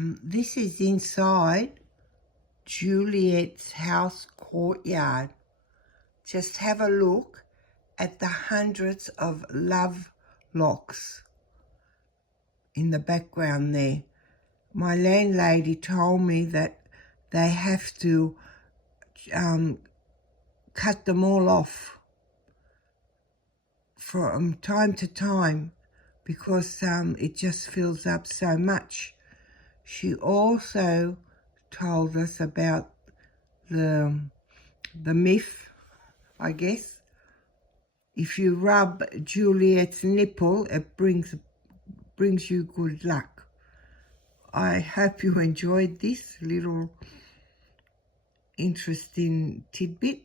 This is inside Juliet's house courtyard. Just have a look at the hundreds of love locks in the background there. My landlady told me that they have to cut them all off from time to time because it just fills up so much. She also told us about the myth, I guess. If you rub Juliet's nipple, it brings you good luck. I hope you enjoyed this little interesting tidbit.